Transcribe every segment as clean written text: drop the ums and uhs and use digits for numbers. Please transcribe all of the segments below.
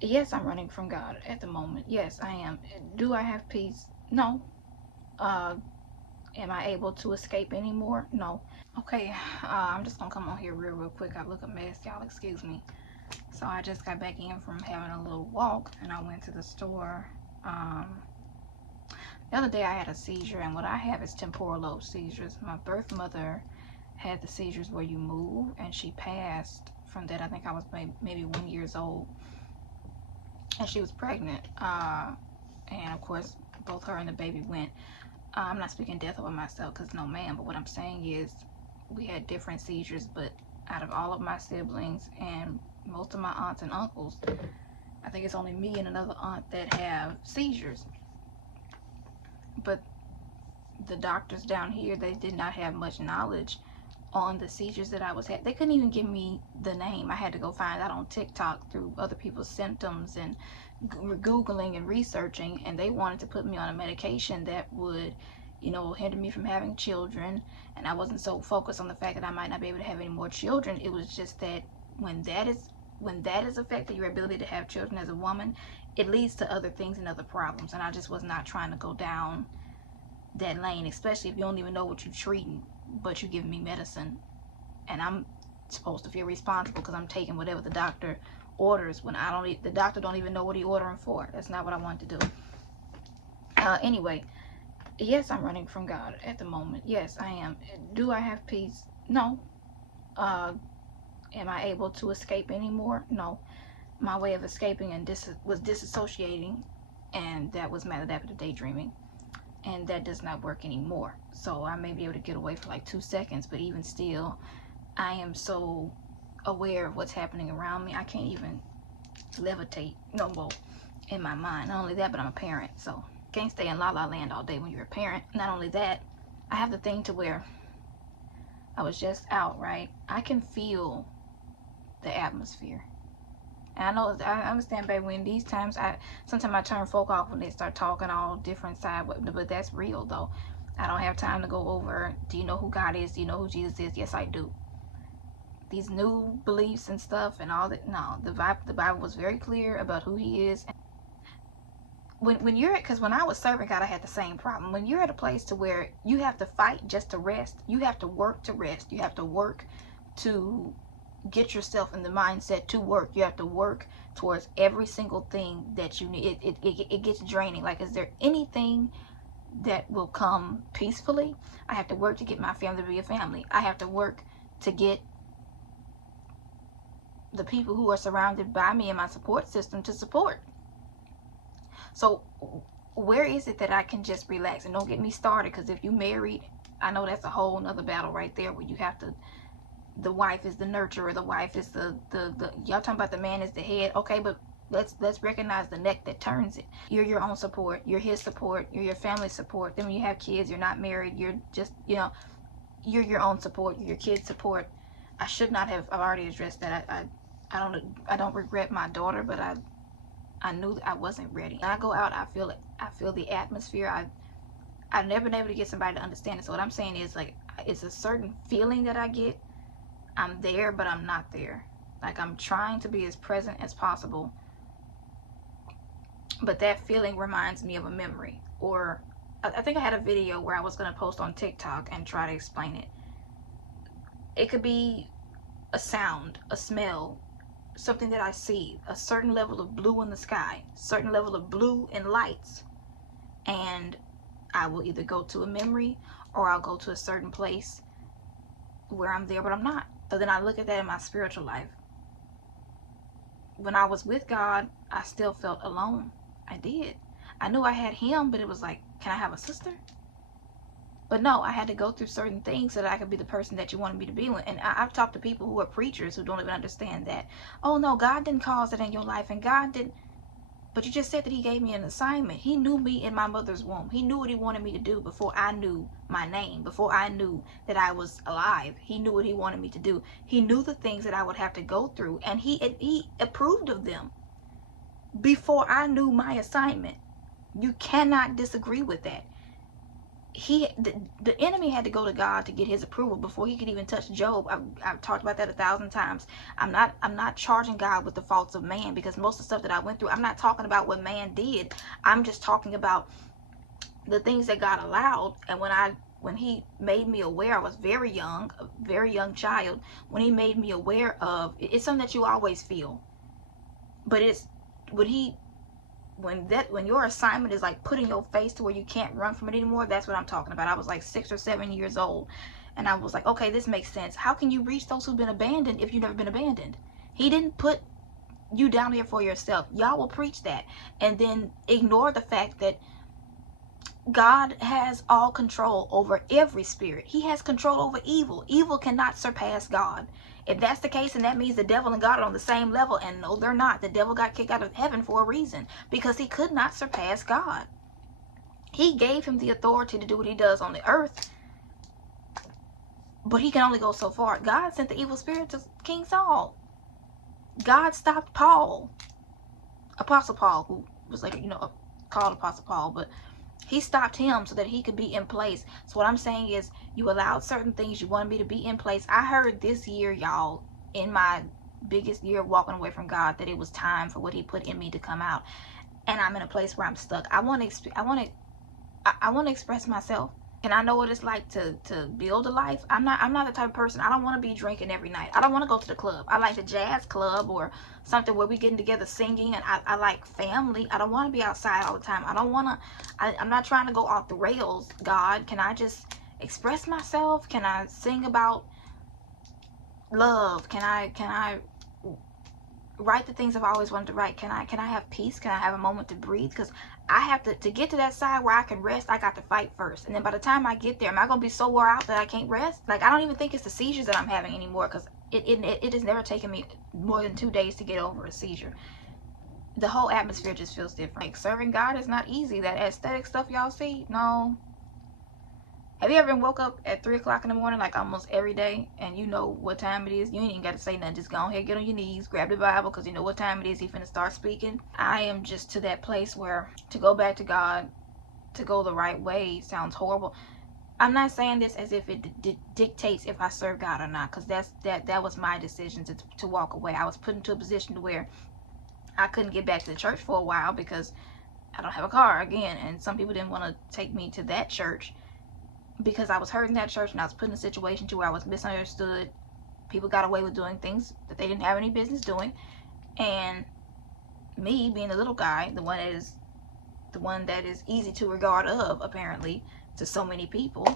Yes, I'm running from God at the moment. Yes, I am. Do I have peace? No. Uh, am I able to escape anymore? No. Okay, I'm just gonna come on here real quick. I look a mess, y'all. Excuse me. So I just got back in from having a little walk, and I went to the store. Um, the other day I had a seizure, and what I have is temporal lobe seizures. My birth mother had the seizures where you move, and she passed from that. I think I was maybe 1 year old, and she was pregnant. And of course, both her and the baby went. I'm not speaking death over myself, because no, man. But what I'm saying is, we had different seizures. But out of all of my siblings and most of my aunts and uncles, I think it's only me and another aunt that have seizures. But the doctors down here, they did not have much knowledge on the seizures that I was had. They couldn't even give me the name. I had to go find out on TikTok through other people's symptoms and Googling and researching, and they wanted to put me on a medication that would, hinder me from having children. And I wasn't so focused on the fact that I might not be able to have any more children. It was just that when that is affected, your ability to have children as a woman, it leads to other things and other problems. And I just was not trying to go down that lane, especially if you don't even know what you're treating, but you're giving me medicine, and I'm supposed to feel responsible because I'm taking whatever the doctor orders when I don't. The doctor don't even know what he ordering for. That's not what I want to do. Anyway, yes, I'm running from God at the moment. Yes, I am. Do I have peace? No. Uh, am I able to escape anymore? No. My way of escaping and was disassociating, and that was maladaptive daydreaming, and that does not work anymore. So I may be able to get away for like 2 seconds, but even still, I am so aware of what's happening around me. I can't even levitate no more in my mind. Not only that, but I'm a parent, so can't stay in la la land all day when you're a parent. Not only that, I have the thing to where I was just out, right? I can feel the atmosphere. And I know, I understand, baby, when these times, sometimes I turn folk off when they start talking all different side, but that's real though. I don't have time to go over, do you know who God is? Do you know who Jesus is? Yes, I do. These new beliefs and stuff and all that, no, the Bible was very clear about who he is. When you're, because when I was serving God, I had the same problem. When you're at a place to where you have to fight just to rest, you have to work to rest, you have to work to get yourself in the mindset to work, you have to work towards every single thing that you need. It gets draining. Like, is there anything that will come peacefully? I have to work to get my family to be a family. I have to work to get the people who are surrounded by me and my support system to support. So where is it that I can just relax? And don't get me started, because if you married, I know that's a whole nother battle right there, where you have to, the wife is the nurturer, the wife is the y'all talking about the man is the head. Okay, but let's recognize the neck that turns it. You're your own support, you're his support, you're your family support. Then when you have kids, you're not married, you're just, you're your own support, you're your kids support. I've already addressed that. I don't regret my daughter, but I knew that I wasn't ready. When I go out, I feel it. I feel the atmosphere. I've never been able to get somebody to understand it. So what I'm saying is, like, it's a certain feeling that I get. I'm there, but I'm not there. Like, I'm trying to be as present as possible, but that feeling reminds me of a memory. Or I think I had a video where I was going to post on TikTok and try to explain it. It could be a sound, a smell, something that I see, a certain level of blue in the sky, certain level of blue in lights, and I will either go to a memory or I'll go to a certain place where I'm there, but I'm not. So then I look at that in my spiritual life. When I was with God, I still felt alone. I did. I knew I had him, but it was like, can I have a sister? But no, I had to go through certain things so that I could be the person that you wanted me to be. And I've talked to people who are preachers who don't even understand that. Oh no, God didn't cause it in your life, and God didn't. But you just said that he gave me an assignment. He knew me in my mother's womb. He knew what he wanted me to do before I knew my name, before I knew that I was alive. He knew what he wanted me to do. He knew the things that I would have to go through, and he approved of them before I knew my assignment. You cannot disagree with that. the enemy had to go to God to get his approval before he could even touch Job. I've talked about that 1,000 times. I'm not charging God with the faults of man, because most of the stuff that I went through, I'm not talking about what man did. I'm just talking about the things that God allowed. And when he made me aware, I was very young, a very young child. When he made me aware of, it's something that you always feel, but it's when your assignment is like putting your face to where you can't run from it anymore. That's what I'm talking about. I was like 6 or 7 years old, and I was like, okay, this makes sense. How can you reach those who've been abandoned if you've never been abandoned? He didn't put you down here for yourself. Y'all will preach that and then ignore the fact that God has all control over every spirit. He has control over evil. Evil cannot surpass God. If that's the case, then that means the devil and God are on the same level. And no, they're not. The devil got kicked out of heaven for a reason, because he could not surpass God. He gave him the authority to do what he does on the earth, but he can only go so far. God sent the evil spirit to King Saul. God stopped Paul, Apostle Paul, who was later, called Apostle Paul, but he stopped him so that he could be in place. So what I'm saying is, you allowed certain things, you wanted me to be in place. I heard this year, y'all, in my biggest year of walking away from God, that it was time for what he put in me to come out. And I'm in a place where I'm stuck. I want to express myself. And I know what it's like to build a life. I'm not the type of person. I don't want to be drinking every night. I don't want to go to the club. I like the jazz club or something where we getting together singing, and I like family. I don't want to be outside all the time. I'm not trying to go off the rails. God, can I just express myself? Can I sing about love? Can I write the things I've always wanted to write? Can I have peace? Can I have a moment to breathe? Because I have to get to that side where I can rest. I got to fight first, and then by the time I get there, am I gonna be so wore out that I can't rest? Like, I don't even think it's the seizures that I'm having anymore, because it has never taken me more than 2 days to get over a seizure. The whole atmosphere just feels different. Like, serving God is not easy. That aesthetic stuff y'all see, no. Have you ever been woke up at 3 o'clock in the morning, like almost every day, and you know what time it is? You ain't even got to say nothing. Just go ahead, get on your knees, grab the Bible, because you know what time it is. He's finna start speaking. I am just to that place where to go back to God, to go the right way, sounds horrible. I'm not saying this as if it dictates if I serve God or not, because that was my decision to walk away. I was put into a position to where I couldn't get back to the church for a while because I don't have a car again, and some people didn't want to take me to that church because I was hurt in that church, and I was put in a situation to where I was misunderstood. People got away with doing things that they didn't have any business doing, and me being the little guy, the one that is easy to regard of, apparently, to so many people,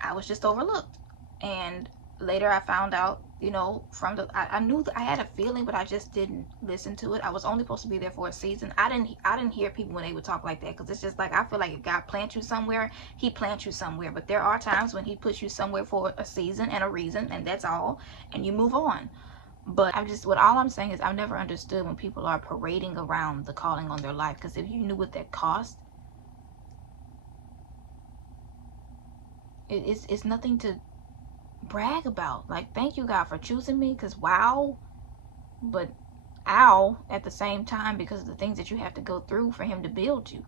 I was just overlooked. And later I found out, I knew that I had a feeling, but I just didn't listen to it. I was only supposed to be there for a season. I didn't hear people when they would talk like that, because it's just like, I feel like if God plants you somewhere, he plants you somewhere. But there are times when he puts you somewhere for a season and a reason, and that's all, and you move on. But all I'm saying is, I've never understood when people are parading around the calling on their life, because if you knew what that cost, it's nothing to brag about. Like, thank you, God, for choosing me, because wow, but ow at the same time, because of the things that you have to go through for him to build you.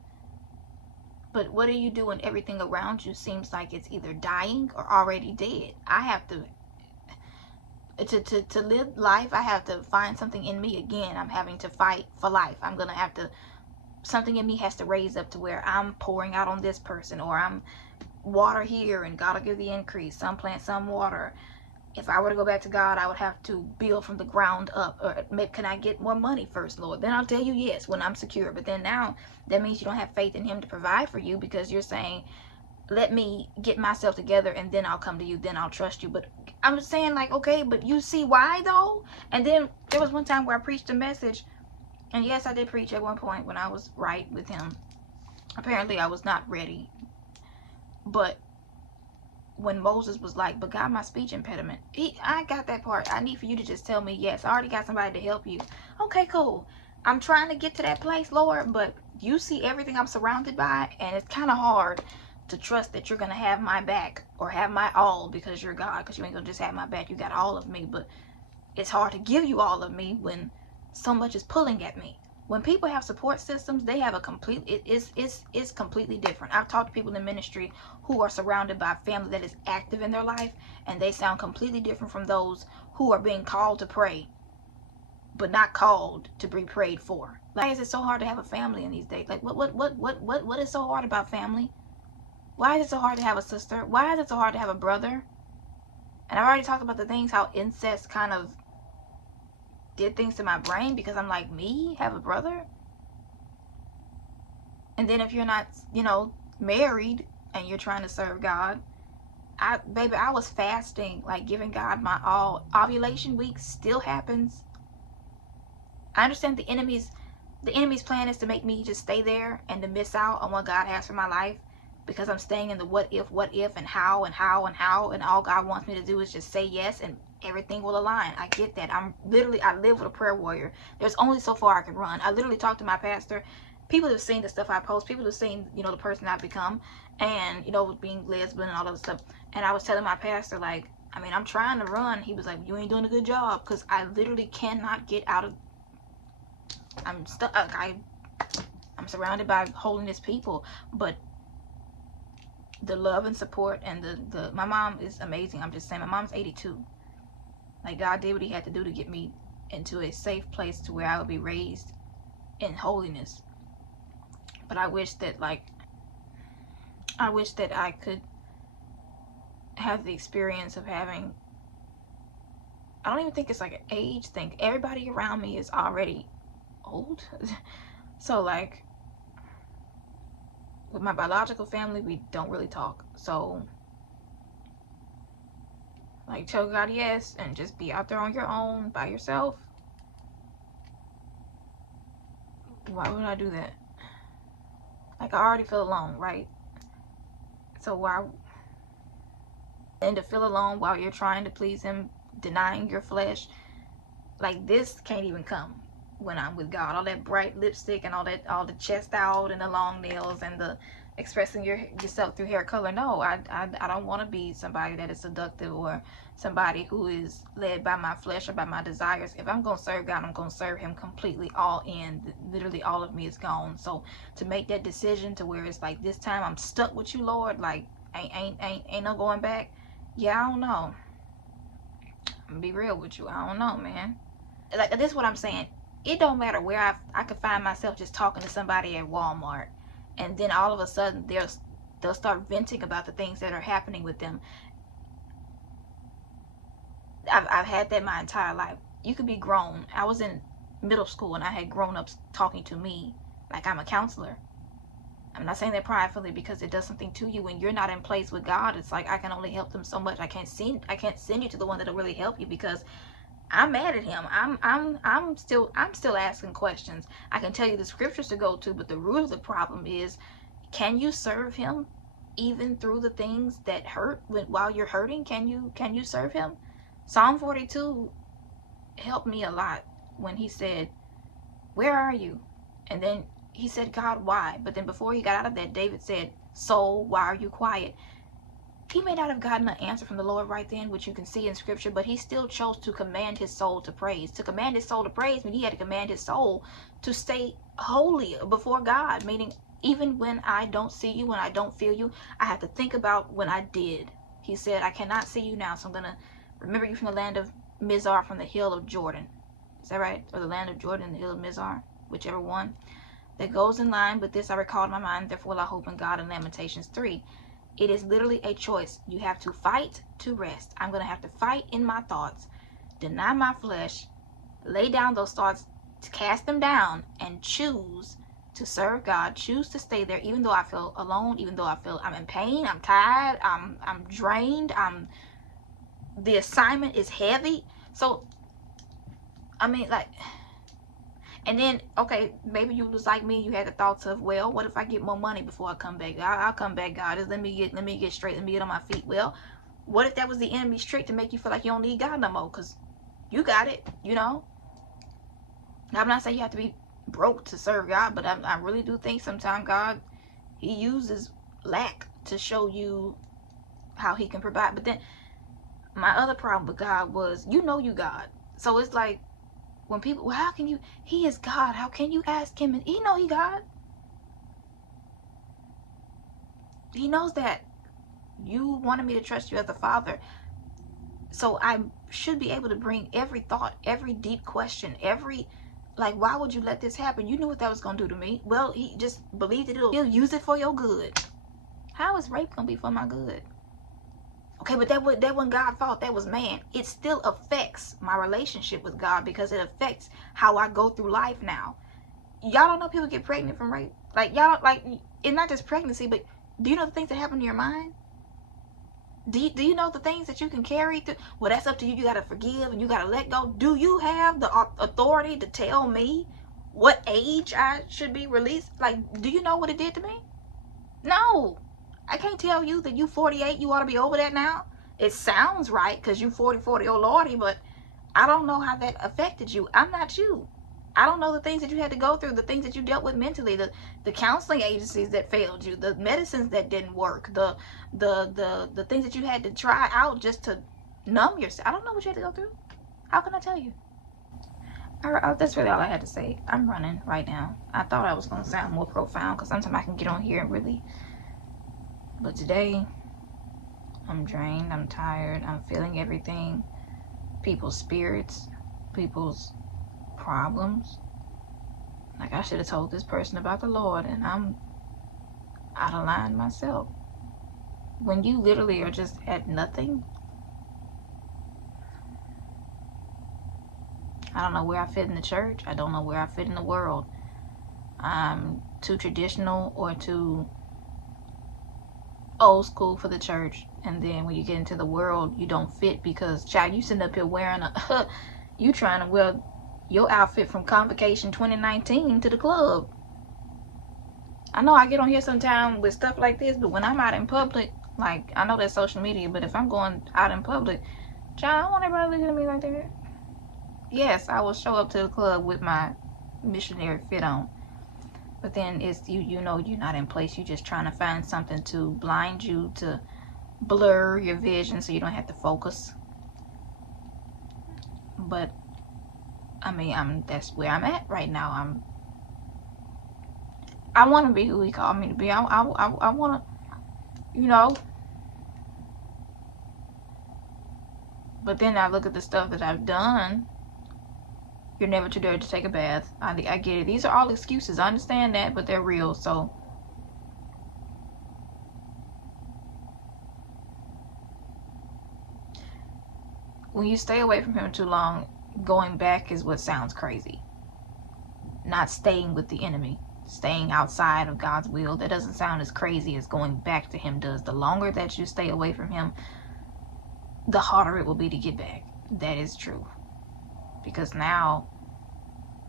But what do you do when everything around you seems like it's either dying or already dead? I have to live life. I have to find something in me again. I'm having to fight for life. I'm gonna have to, something in me has to raise up to where I'm pouring out on this person, or I'm water here and God will give the increase. Some plant, some water. If I were to go back to God, I would have to build from the ground up. Or maybe, can I get more money first, Lord? Then I'll tell you yes when I'm secure. But then now that means you don't have faith in him to provide for you, because you're saying, let me get myself together and then I'll come to you, then I'll trust you. But I'm saying, like, okay, but you see why though? And then there was one time where I preached a message, and yes, I did preach at one point when I was right with him. Apparently I was not ready. But when Moses was like, but God, my speech impediment, I got that part. I need for you to just tell me yes. I already got somebody to help you. Okay, cool. I'm trying to get to that place, Lord, but you see everything I'm surrounded by, and it's kind of hard to trust that you're going to have my back or have my all, because you're God, because you ain't going to just have my back. You got all of me, but it's hard to give you all of me when so much is pulling at me. When people have support systems, they have a complete, it's completely different. I've talked to people in ministry who are surrounded by family that is active in their life, and they sound completely different from those who are being called to pray but not called to be prayed for. Like, why is it so hard to have a family in these days? Like, what is so hard about family? Why is it so hard to have a sister? Why is it so hard to have a brother? And I've already talked about the things, how incest kind of did things to my brain, because I'm like, me have a brother? And then if you're not, you know, married and you're trying to serve God, baby, I was fasting, like giving God my all. Ovulation week still happens. I understand the enemy's plan is to make me just stay there and to miss out on what God has for my life, because I'm staying in the what if, and how, and all God wants me to do is just say yes and everything will align. I get that. I live with a prayer warrior. There's only so far I can run. I literally talk to my pastor. People have seen the stuff I post. People have seen, you know, the person I've become, and, you know, being lesbian and all of that stuff. And I was telling my pastor, like, I mean, I'm trying to run. He was like, you ain't doing a good job, because I literally cannot get out of, I'm stuck. I'm surrounded by holiness people, but the love and support and the my mom is amazing. I'm just saying, my mom's 82. Like, God did what he had to do to get me into a safe place to where I would be raised in holiness. But I wish that I could have the experience of having, I don't even think it's like an age thing. Everybody around me is already old. So, like, with my biological family, we don't really talk. So, like, tell God yes and just be out there on your own by yourself. Why would I do that? Like, I already feel alone, right? So why? And to feel alone while you're trying to please him, denying your flesh, like, this can't even come when I'm with God. All that bright lipstick and all the chest out and the long nails and the expressing yourself through hair color. No, I don't want to be somebody that is seductive or somebody who is led by my flesh or by my desires. If I'm going to serve God, I'm going to serve him completely, all in. Literally all of me is gone. So to make that decision to where it's like, this time I'm stuck with you, Lord, like, ain't no going back. Yeah, I don't know. I'm gonna be real with you. I don't know, man. Like, this is what I'm saying. It don't matter where I could find myself just talking to somebody at Walmart, and then all of a sudden they'll start venting about the things that are happening with them. I've had that my entire life. You could be grown. I was in middle school and I had grown-ups talking to me like I'm a counselor. I'm not saying that pridefully, because it does something to you when you're not in place with God. It's like, I can only help them so much. I can't send you to the one that'll really help you, because I'm mad at him. I'm still asking questions. I can tell you the scriptures to go to, but the root of the problem is, can you serve him even through the things that hurt while you're hurting? Can you serve him? Psalm 42 helped me a lot when he said, where are you? And then he said, God, why? But then before he got out of that, David said, soul, why are you quiet? He may not have gotten an answer from the Lord right then, which you can see in scripture, but he still chose to command his soul to praise. To command his soul to praise means he had to command his soul to stay holy before God, meaning even when I don't see you, when I don't feel you, I have to think about when I did. He said, I cannot see you now, so I'm going to remember you from the land of Mizar, from the hill of Jordan. Is that right? Or the land of Jordan, the hill of Mizar, whichever one. That goes in line with this, I recall in my mind, therefore will I hope in God, in Lamentations 3. It is literally a choice. You have to fight to rest. I'm going to have to fight in my thoughts, deny my flesh, lay down those thoughts, to cast them down, and choose to serve God, choose to stay there, even though I feel alone, even though I feel I'm in pain, I'm tired, I'm drained, the assignment is heavy. So, I mean, like, and then, okay, maybe you was like me, you had the thoughts of, well, what if I get more money before I come back? I'll come back, God. Just let me get straight, let me get on my feet. Well, what if that was the enemy's trick to make you feel like you don't need God no more? Because you got it, you know? Now, I'm not saying you have to be broke to serve God, but I really do think sometimes God, he uses lack to show you how he can provide. But then my other problem with God was, you know, you God. So it's like, When people, well, how can you, he is God, how can you ask him? And he know he God. He knows that you wanted me to trust you as a father. So I should be able to bring every thought, every deep question, every, like, why would you let this happen? You knew what that was going to do to me. Well, he just believed that he'll use it for your good. How is rape going to be for my good? Okay, but that wasn't God's fault. That was man. It still affects my relationship with God because it affects how I go through life now. Y'all don't know people get pregnant from rape? Like, y'all don't, like, it's not just pregnancy, but do you know the things that happen to your mind? Do you know the things that you can carry through? Well, that's up to you. You got to forgive and you got to let go. Do you have the authority to tell me what age I should be released? Like, do you know what it did to me? No. I can't tell you that you 48, you ought to be over that now. It sounds right because you 40, oh Lordy, but I don't know how that affected you. I'm not you. I don't know the things that you had to go through, the things that you dealt with mentally, the counseling agencies that failed you, the medicines that didn't work, the things that you had to try out just to numb yourself. I don't know what you had to go through. How can I tell you? All right, that's really all I had to say. I'm running right now. I thought I was going to sound more profound because sometimes I can get on here and really, but today I'm drained, I'm tired, I'm feeling everything, people's spirits, people's problems. Like, I should have told this person about the Lord, and I'm out of line myself. When you literally are just at nothing, I don't know where I fit in the church. I don't know where I fit in the world. I'm too traditional or too old school for the church, and then when you get into the world, you don't fit because, child, you sitting up here wearing a you trying to wear your outfit from Convocation 2019 to the club. I know I get on here sometime with stuff like this, but when I'm out in public, like, I know that's social media, but if I'm going out in public, child, I don't want everybody looking at me like that. Yes, I will show up to the club with my missionary fit on, but then it's you know you're not in place. You're just trying to find something to blind you, to blur your vision so you don't have to focus. But I mean, that's where I'm at right now. I want to be who he called me to be. I want to, you know. But then I look at the stuff that I've done. You're never too dirty to take a bath. I get it. These are all excuses. I understand that, but they're real. So when you stay away from him too long, going back is what sounds crazy. Not staying with the enemy. Staying outside of God's will. That doesn't sound as crazy as going back to him does. The longer that you stay away from him, the harder it will be to get back. That is true. Because now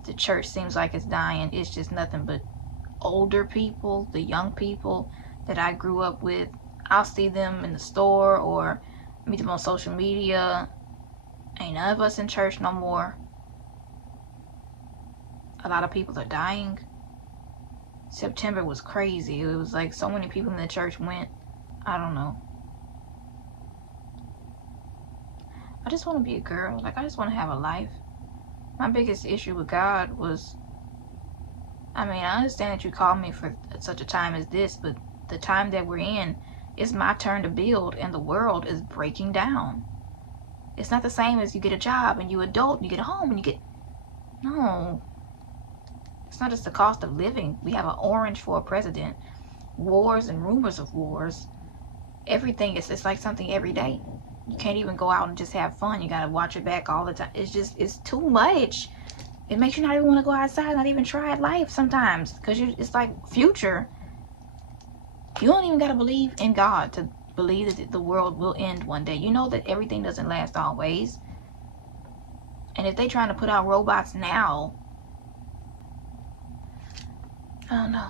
the church seems like it's dying. It's just nothing but older people, the young people that I grew up with. I'll see them in the store or meet them on social media. Ain't none of us in church no more. A lot of people are dying. September was crazy. It was like so many people in the church went. I don't know. I just want to be a girl. Like, I just want to have a life. My biggest issue with God was, I mean, I understand that you called me for such a time as this, but the time that we're in, it's my turn to build, and the world is breaking down. It's not the same as you get a job, and you adult, and you get a home, and you get, no. It's not just the cost of living. We have an orange for a president. Wars and rumors of wars. Everything is, it's like something every day. You can't even go out and just have fun. You gotta watch your back all the time. It's just, it's too much. It makes you not even want to go outside, not even try life sometimes. Because it's like future. You don't even gotta believe in God to believe that the world will end one day. You know that everything doesn't last always. And if they trying to put out robots now, I don't know.